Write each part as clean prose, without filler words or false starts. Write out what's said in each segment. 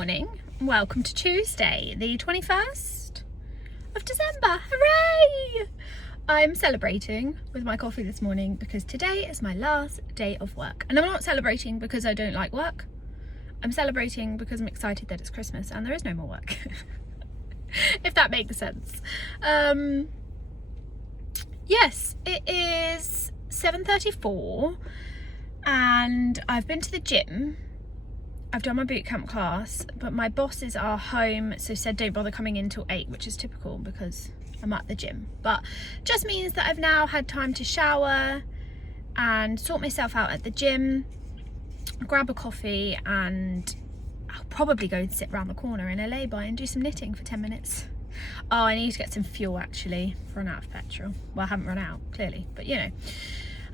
morning. Welcome to Tuesday, the 21st of December. Hooray! I'm celebrating with my coffee this morning because today is my last day of work. And I'm not celebrating because I don't like work. I'm celebrating because I'm excited that it's Christmas and there is no more work. If that makes sense. Yes, it is 7:34 and I've been to the gym. I've done my boot camp class, but my bosses are home, so said don't bother coming in till 8, which is typical because I'm at the gym. But just means that I've now had time to shower and sort myself out at the gym, grab a coffee, and I'll probably go and sit around the corner in a lay-by and do some knitting for 10 minutes. Oh, I need to get some fuel actually. I've run out of petrol. Well, I haven't run out, clearly, but you know.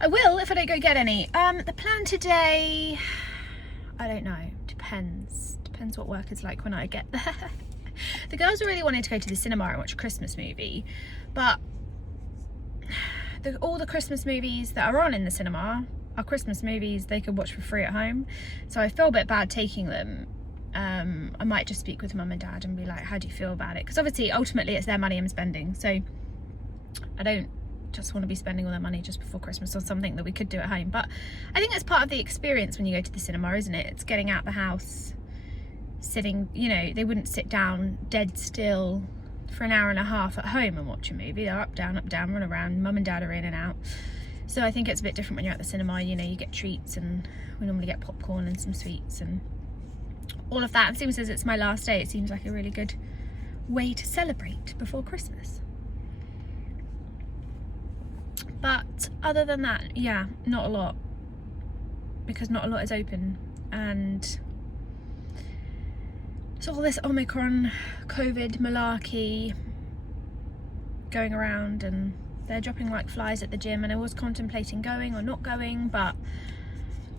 I will if I don't go get any. The plan today, I don't know, depends what work is like when I get there. The girls really wanted to go to the cinema and watch a Christmas movie, but all the Christmas movies that are on in the cinema are Christmas movies they could watch for free at home, so I feel a bit bad taking them. I might just speak with mum and dad and be like, how do you feel about it? Because obviously ultimately it's their money I'm spending, so I don't just want to be spending all their money just before Christmas on something that we could do at home. But I think that's part of the experience when you go to the cinema, isn't it? It's getting out the house, sitting, you know, they wouldn't sit down dead still for an hour and a half at home and watch a movie. They're up, down, run around. Mum and dad are in and out. So I think it's a bit different when you're at the cinema. You know, you get treats, and we normally get popcorn and some sweets and all of that. And seems as it's my last day, it seems like a really good way to celebrate before Christmas. But other than that, yeah, not a lot, because not a lot is open, and it's all this Omicron COVID malarkey going around, and they're dropping like flies at the gym, and I was contemplating going or not going, but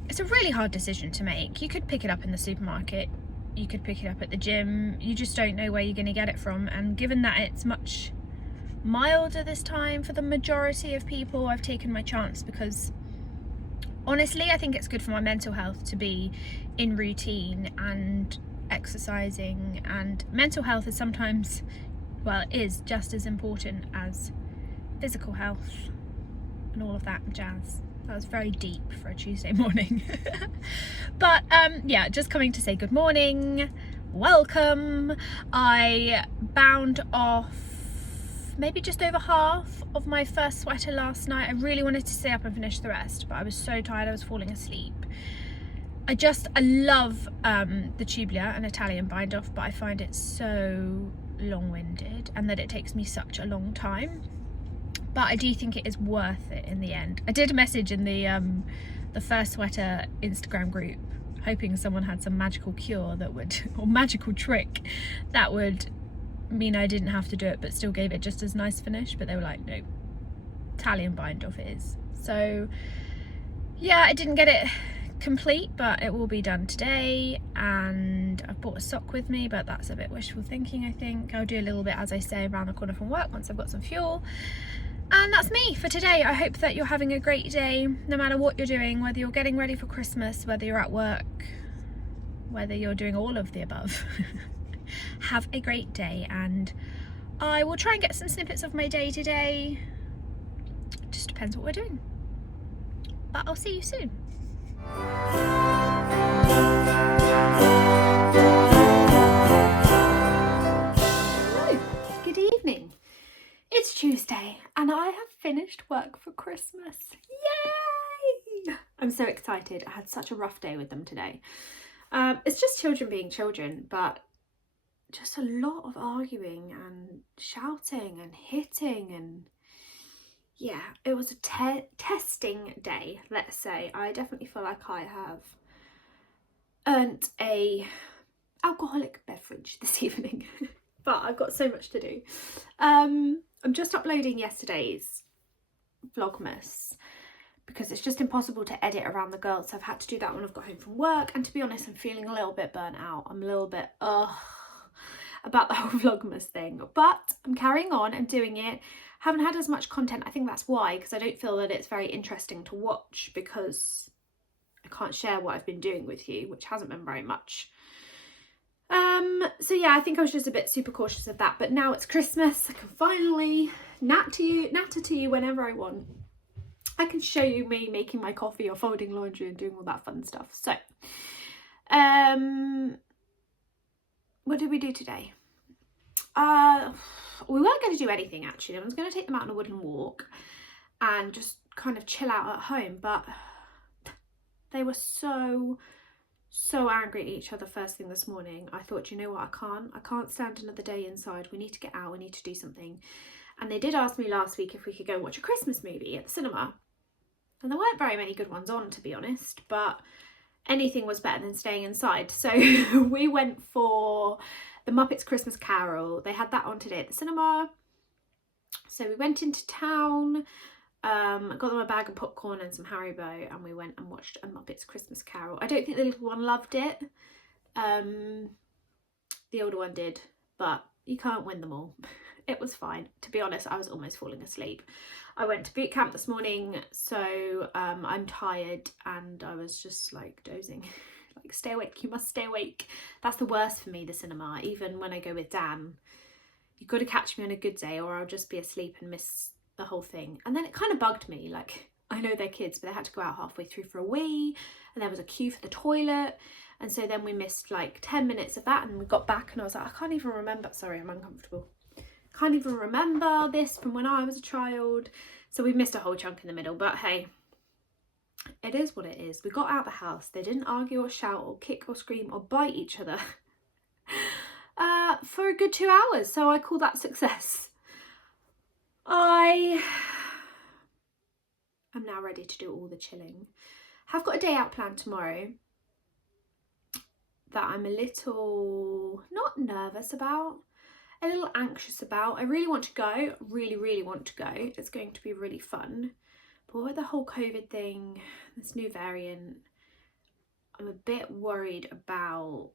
it's a really hard decision to make. You could pick it up in the supermarket, you could pick it up at the gym, you just don't know where you're going to get it from. And given that it's much milder this time for the majority of people, I've taken my chance, because honestly I think it's good for my mental health to be in routine and exercising, and mental health is sometimes, well, it is just as important as physical health and all of that jazz. That was very deep for a Tuesday morning. But yeah, just coming to say good morning, welcome. I bound off maybe just over half of my first sweater last night. I really wanted to stay up and finish the rest, but I was so tired I was falling asleep. I love the tubular and Italian bind off, but I find it so long-winded and that it takes me such a long time. But I do think it is worth it in the end. I did a message in the first sweater Instagram group, hoping someone had some magical cure that would, or magical trick that would mean I didn't have to do it but still gave it just as nice finish, but they were like, no, Italian bind off it is. So yeah, I didn't get it complete, but it will be done today. And I've brought a sock with me, but that's a bit wishful thinking. I think I'll do a little bit, as I say, around the corner from work once I've got some fuel. And that's me for today. I hope that you're having a great day, no matter what you're doing, whether you're getting ready for Christmas, whether you're at work, whether you're doing all of the above. Have a great day, and I will try and get some snippets of my day today. Just depends what we're doing. But I'll see you soon. Hello, good evening. It's Tuesday and I have finished work for Christmas. Yay! I'm so excited. I had such a rough day with them today. It's just children being children, but just a lot of arguing and shouting and hitting, and yeah, it was a testing day, let's say. I definitely feel like I have earned a alcoholic beverage this evening. But I've got so much to do. I'm just uploading yesterday's Vlogmas because it's just impossible to edit around the girls, so I've had to do that when I've got home from work. And to be honest, I'm feeling a little bit burnt out. I'm a little bit about the whole Vlogmas thing, but I'm carrying on and doing it. Haven't had as much content. I think that's why, because I don't feel that it's very interesting to watch, because I can't share what I've been doing with you, which hasn't been very much. So yeah, I think I was just a bit super cautious of that, but now it's Christmas. I can finally natter to you whenever I want. I can show you me making my coffee or folding laundry and doing all that fun stuff. So, what did we do today? We weren't going to do anything actually. I was going to take them out on a woodland walk and just kind of chill out at home, but they were so angry at each other first thing this morning. I thought, you know what, I can't stand another day inside. We need to get out, we need to do something. And they did ask me last week if we could go and watch a Christmas movie at the cinema, and there weren't very many good ones on, to be honest, but anything was better than staying inside. So we went for the Muppets Christmas Carol. They had that on today at the cinema, so we went into town, got them a bag of popcorn and some Haribo, and we went and watched a Muppets Christmas Carol. I don't think the little one loved it. The older one did, but you can't win them all. It was fine. To be honest, I was almost falling asleep. I went to boot camp this morning, so I'm tired, and I was just like dozing. Like, stay awake, you must stay awake. That's the worst for me, the cinema. Even when I go with Dan, you've got to catch me on a good day or I'll just be asleep and miss the whole thing. And then it kind of bugged me, like, I know they're kids, but they had to go out halfway through for a wee, and there was a queue for the toilet, and so then we missed like 10 minutes of that, and we got back and I was like, I can't even remember, sorry, I'm uncomfortable, can't even remember this from when I was a child. So we missed a whole chunk in the middle, but hey, it is what it is. We got out the house, they didn't argue or shout or kick or scream or bite each other for a good 2 hours, so I call that success. I am now ready to do all the chilling. I've got a day out planned tomorrow that I'm a little, not nervous about, a little anxious about. I really want to go, really want to go. It's going to be really fun. But with the whole COVID thing, this new variant, I'm a bit worried about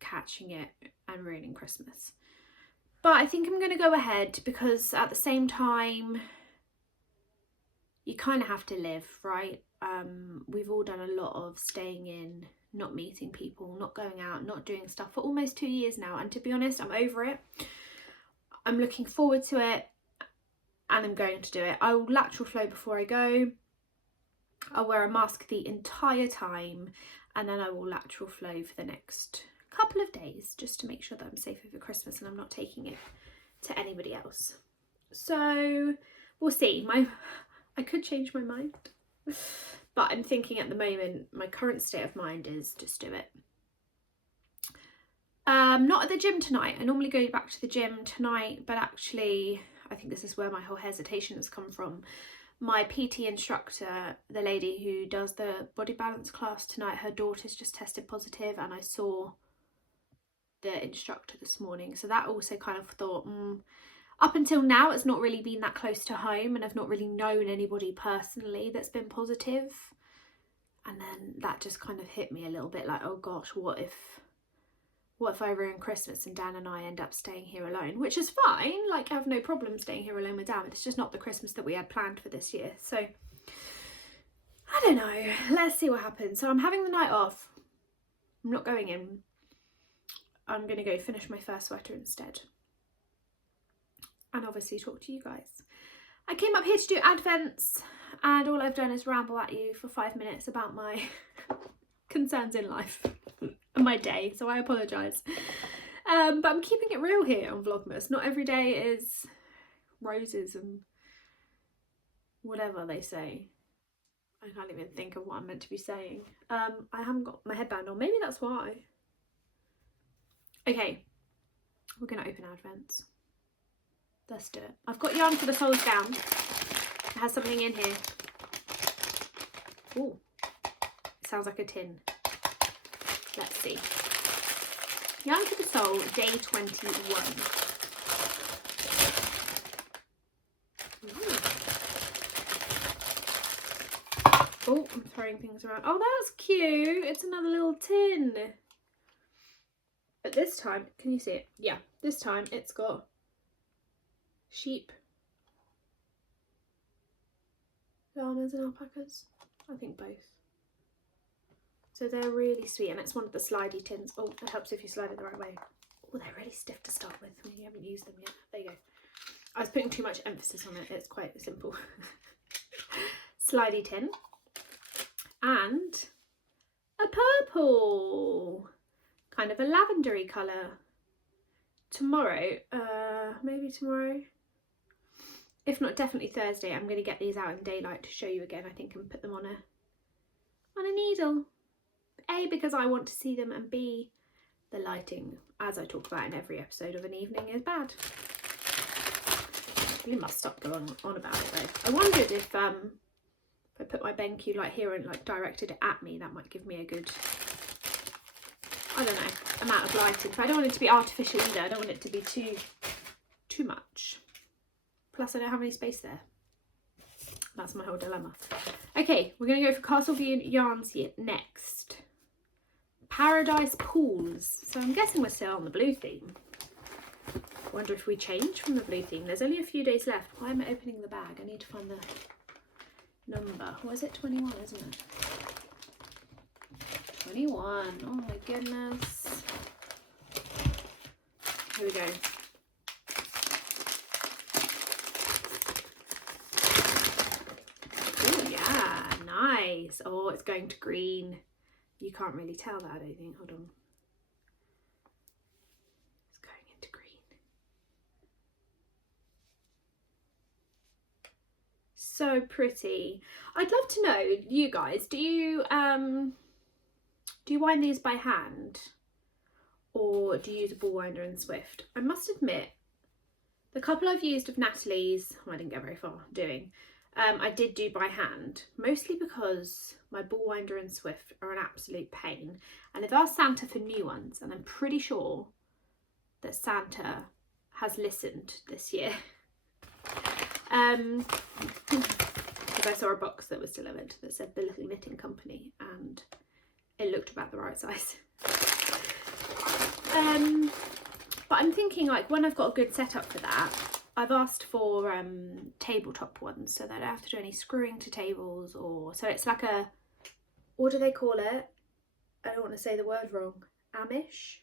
catching it and ruining Christmas. But I think I'm going to go ahead, because at the same time, you kind of have to live, right? We've all done a lot of staying in, not meeting people, not going out, not doing stuff for almost 2 years now. And to be honest, I'm over it. I'm looking forward to it, and I'm going to do it. I will lateral flow before I go. I'll wear a mask the entire time, and then I will lateral flow for the next couple of days, just to make sure that I'm safe over Christmas and I'm not taking it to anybody else. So we'll see. I could change my mind, but I'm thinking at the moment my current state of mind is just do it. Not at the gym tonight. I normally go back to the gym tonight, but actually I think this is where my whole hesitation has come from. My PT instructor, the lady who does the body balance class tonight, her daughter's just tested positive, and I saw the instructor this morning, so that also kind of thought, up until now it's not really been that close to home, and I've not really known anybody personally that's been positive, and then that just kind of hit me a little bit like, oh gosh, what if I ruin Christmas and Dan and I end up staying here alone, which is fine, like I have no problem staying here alone with Dan, but it's just not the Christmas that we had planned for this year. So I don't know, let's see what happens. So I'm having the night off, I'm not going in, I'm going to go finish my first sweater instead, and obviously talk to you guys. I came up here to do Advents, and all I've done is ramble at you for 5 minutes about my concerns in life and my day, so I apologise. But I'm keeping it real here on Vlogmas. Not every day is roses and whatever they say. I can't even think of what I'm meant to be saying. I haven't got my headband on, maybe that's why. Okay, we're going to open Advents. Let's do it. I've got yarn for the soles gown. It has something in here. Oh, it sounds like a tin. Let's see. Yarn for the Soul, day 21. Ooh. Oh, I'm throwing things around. Oh, that's cute. It's another little tin. But this time, can you see it? Yeah, this time it's got sheep, llamas and alpacas. I think both. So they're really sweet, and it's one of the slidey tins. Oh, it helps if you slide it the right way. Oh, they're really stiff to start with when you haven't used them yet. There you go. I was putting too much emphasis on it. It's quite simple. Slidey tin. And a purple. Kind of a lavendery colour. Tomorrow, maybe tomorrow. If not, definitely Thursday. I'm going to get these out in daylight to show you again, I think, and put them on a needle. A, because I want to see them, and B, the lighting, as I talk about in every episode of an evening, is bad. You must stop going on about it though. I wondered if I put my BenQ light here and like directed it at me, that might give me a good, I don't know, amount of lighting. But I don't want it to be artificial either. I don't want it to be too much. Plus I don't have any space there. That's my whole dilemma. Okay, we're going to go for Castle View yarns next. Paradise Pools. So I'm guessing we're still on the blue theme. Wonder if we change from the blue theme. There's only a few days left. Why am I opening the bag? I need to find the number. Was it 21, isn't it? 21. Oh my goodness. Here we go. Oh yeah, nice. Oh, it's going to green. You can't really tell that, I don't think. Hold on. It's going into green. So pretty. I'd love to know, you guys, do you wind these by hand, or do you use a ball winder and Swift? I must admit, the couple I've used of Natalie's, I didn't get very far doing, I did do by hand, mostly because my ball winder and Swift are an absolute pain. And I've asked Santa for new ones, and I'm pretty sure that Santa has listened this year. Because I saw a box that was delivered that said The Little Knitting Company, and it looked about the right size. But I'm thinking, like, when I've got a good setup for that, I've asked for tabletop ones, so that I don't have to do any screwing to tables, or so it's like a, what do they call it? I don't want to say the word wrong. Amish?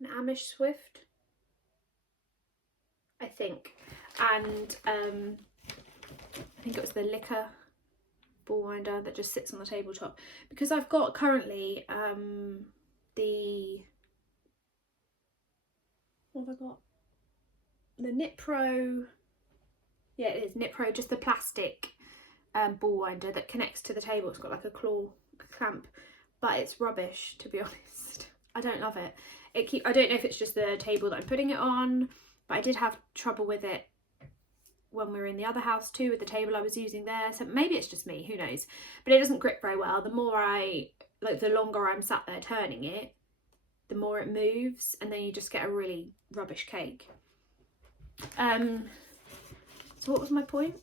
An Amish Swift? I think. And I think it was the Licker ball winder that just sits on the tabletop, because I've got currently what have I got? The Knit Pro, yeah, it is Knit Pro, just the plastic ball winder that connects to the table. It's got like a claw clamp, but it's rubbish, to be honest. I don't love it. I don't know if it's just the table that I'm putting it on, but I did have trouble with it when we were in the other house too, with the table I was using there. So maybe it's just me, who knows? But it doesn't grip very well. The longer I'm sat there turning it, the more it moves, and then you just get a really rubbish cake. So what was my point?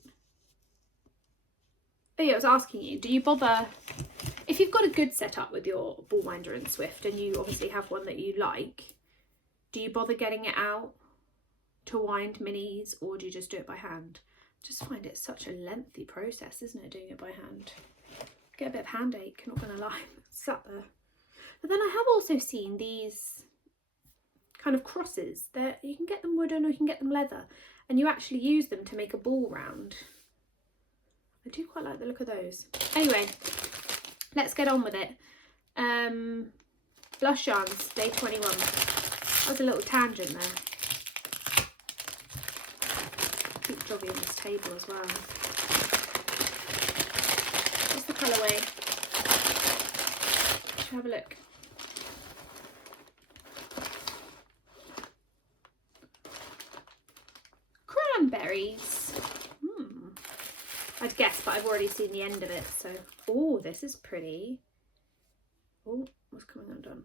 Oh yeah, I was asking you, do you bother, if you've got a good setup with your ball winder and Swift, and you obviously have one that you like, do you bother getting it out to wind minis, or do you just do it by hand? I just find it such a lengthy process, isn't it, doing it by hand? Get a bit of hand ache, not gonna lie, sat there. But then I have also seen these kind of crosses that you can get them wooden or you can get them leather, and you actually use them to make a ball round. I do quite like the look of those. Anyway, let's get on with it. Blush yarns, day 21. That was a little tangent there. Keep jogging this table as well. What's the colourway? Let's have a look. Cranberries. I'd guess, but I've already seen the end of it, so. Oh, this is pretty. Oh, what's coming undone?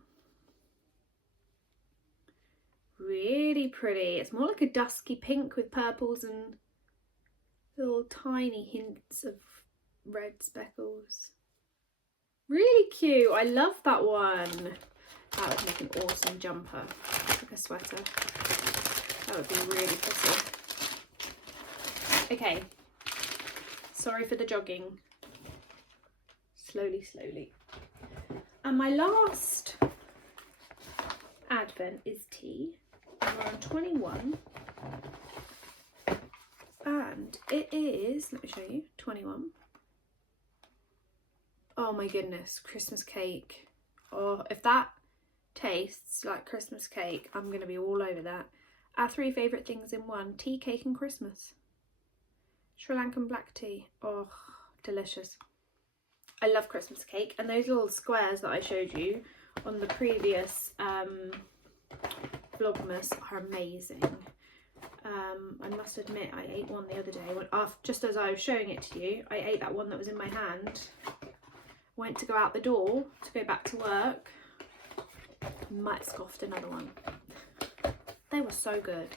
Really pretty. It's more like a dusky pink with purples and little tiny hints of red speckles. Really cute. I love that one. That would make an awesome jumper, like a sweater. That would be really pretty. Okay. Sorry for the jogging. Slowly, slowly. And my last advent is tea. We're on 21. And it is, let me show you, 21. Oh my goodness, Christmas cake. Oh, if that tastes like Christmas cake, I'm going to be all over that. Our 3 favourite things in one: tea, cake and Christmas. Sri Lankan black tea. Oh, delicious. I love Christmas cake, and those little squares that I showed you on the previous Vlogmas are amazing. I must admit, I ate one the other day. Just as I was showing it to you, I ate that one that was in my hand. Went to go out the door to go back to work. Might have scoffed another one. They were so good.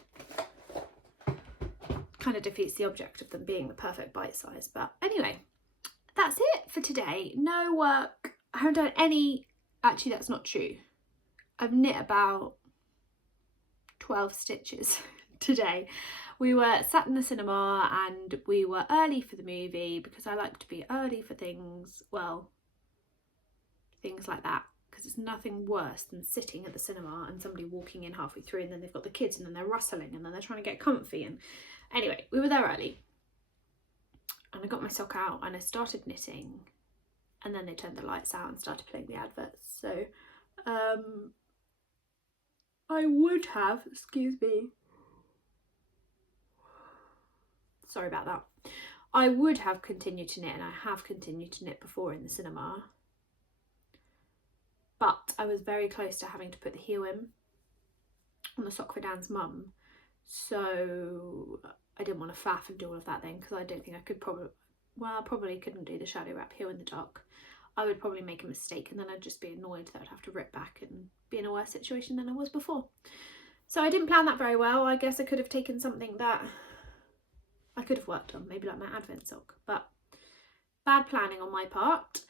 Kind of defeats the object of them being the perfect bite size. But anyway, that's it for today. No work. I haven't done any. Actually, that's not true. I've knit about 12 stitches today. We were sat in the cinema and we were early for the movie because I like to be early for things. Well, things like that, because it's nothing worse than sitting at the cinema and somebody walking in halfway through and then they've got the kids and then they're rustling and then they're trying to get comfy. And anyway, we were there early and I got my sock out and I started knitting, and then they turned the lights out and started playing the adverts. So I would have, excuse me, sorry about that, I would have continued to knit, and I have continued to knit before in the cinema, but I was very close to having to put the heel in on the sock for Dan's mum, so I didn't want to faff and do all of that then, because I don't think I could probably couldn't do the shadow wrap heel in the dark. I would probably make a mistake and then I'd just be annoyed that I'd have to rip back and be in a worse situation than I was before. So I didn't plan that very well. I guess I could have taken something that I could have worked on, maybe like my advent sock, but bad planning on my part.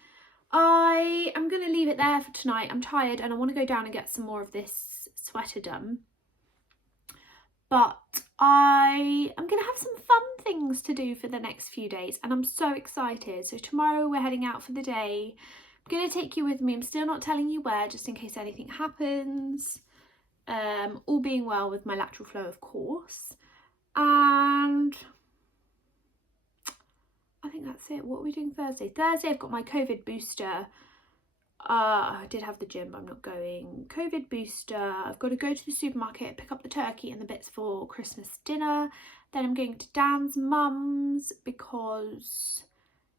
I am going to leave it there for tonight. I'm tired and I want to go down and get some more of this sweater done. But I am going to have some fun things to do for the next few days and I'm so excited. So tomorrow we're heading out for the day. I'm going to take you with me. I'm still not telling you where, just in case anything happens. All being well with my lateral flow, of course. And I think that's it. What are we doing Thursday? Thursday I've got my COVID booster. I did have the gym, but I'm not going. COVID booster. I've got to go to the supermarket, pick up the turkey and the bits for Christmas dinner. Then I'm going to Dan's mum's because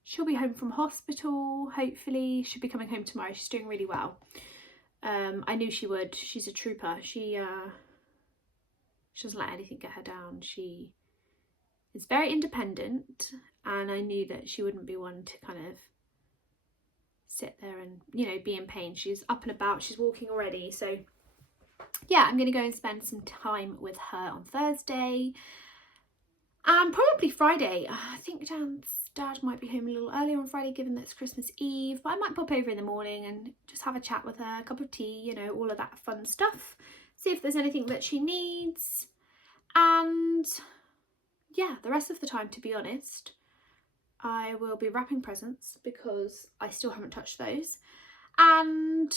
she'll be home from hospital, hopefully. She'll be coming home tomorrow. She's doing really well. I knew she would. She's a trooper. She doesn't let anything get her down. She is very independent, and I knew that she wouldn't be one to kind of sit there and, you know, be in pain. She's up and about, she's walking already. So yeah, I'm going to go and spend some time with her on Thursday and probably Friday. I think Dan's dad might be home a little earlier on Friday, given that it's Christmas Eve, but I might pop over in the morning and just have a chat with her, a cup of tea, you know, all of that fun stuff, see if there's anything that she needs. And yeah, the rest of the time, to be honest, I will be wrapping presents because I still haven't touched those, and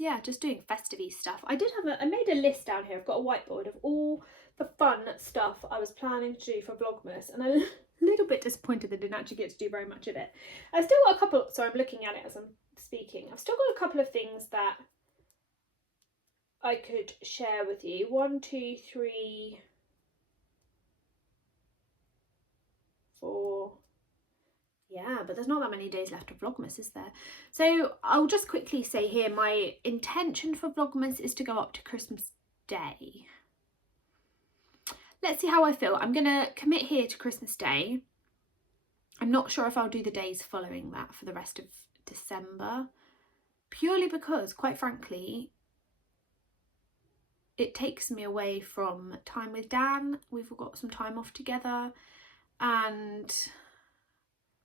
yeah, just doing festive stuff. I made a list down here. I've got a whiteboard of all the fun stuff I was planning to do for Vlogmas, and I'm a little bit disappointed that I didn't actually get to do very much of it. I've still got a couple, so I'm looking at it as I'm speaking. I've still got a couple of things that I could share with you. 1, 2, 3, 4, yeah, but there's not that many days left of Vlogmas, is there? So I'll just quickly say here, my intention for Vlogmas is to go up to Christmas Day. Let's see how I feel. I'm gonna commit here to Christmas Day. I'm not sure if I'll do the days following that for the rest of December, purely because, quite frankly, it takes me away from time with Dan. We've got some time off together, and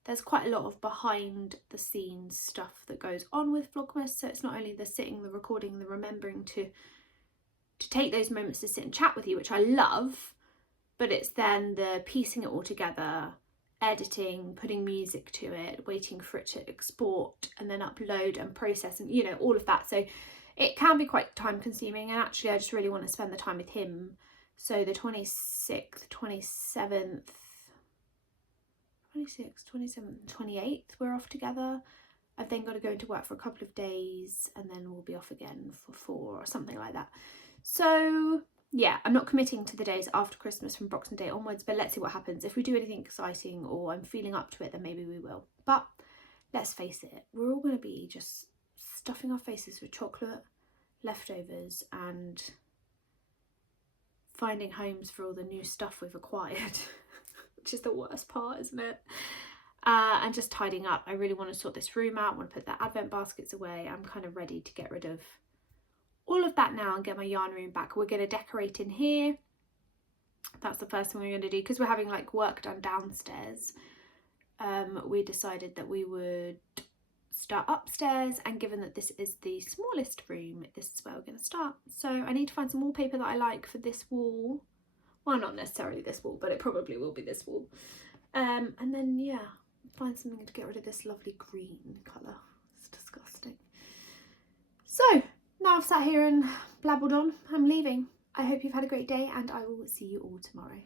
there's quite a lot of behind the scenes stuff that goes on with Vlogmas. So it's not only the sitting, the recording, the remembering to take those moments to sit and chat with you, which I love, but it's then the piecing it all together, editing, putting music to it, waiting for it to export and then upload and process, and you know, all of that. So it can be quite time consuming, and actually I just really want to spend the time with him. So the 26th, 27th, 26th, 27th, 28th, we're off together. I've then got to go into work for a couple of days and then we'll be off again for 4 or something like that. So yeah, I'm not committing to the days after Christmas from Boxing Day onwards, but let's see what happens. If we do anything exciting or I'm feeling up to it, then maybe we will. But let's face it, we're all going to be just stuffing our faces with chocolate, leftovers, and finding homes for all the new stuff we've acquired, which is the worst part, isn't it? And just tidying up. I really want to sort this room out. I want to put the advent baskets away. I'm kind of ready to get rid of all of that now and get my yarn room back. We're going to decorate in here. That's the first thing we're going to do, because we're having like work done downstairs. We decided that we would start upstairs, and given that this is the smallest room, this is where we're going to start. So I need to find some wallpaper that I like for this wall. Well, not necessarily this wall, but it probably will be this wall. And then yeah, find something to get rid of this lovely green colour. It's disgusting. So now I've sat here and blabbled on, I'm leaving. I hope you've had a great day, and I will see you all tomorrow.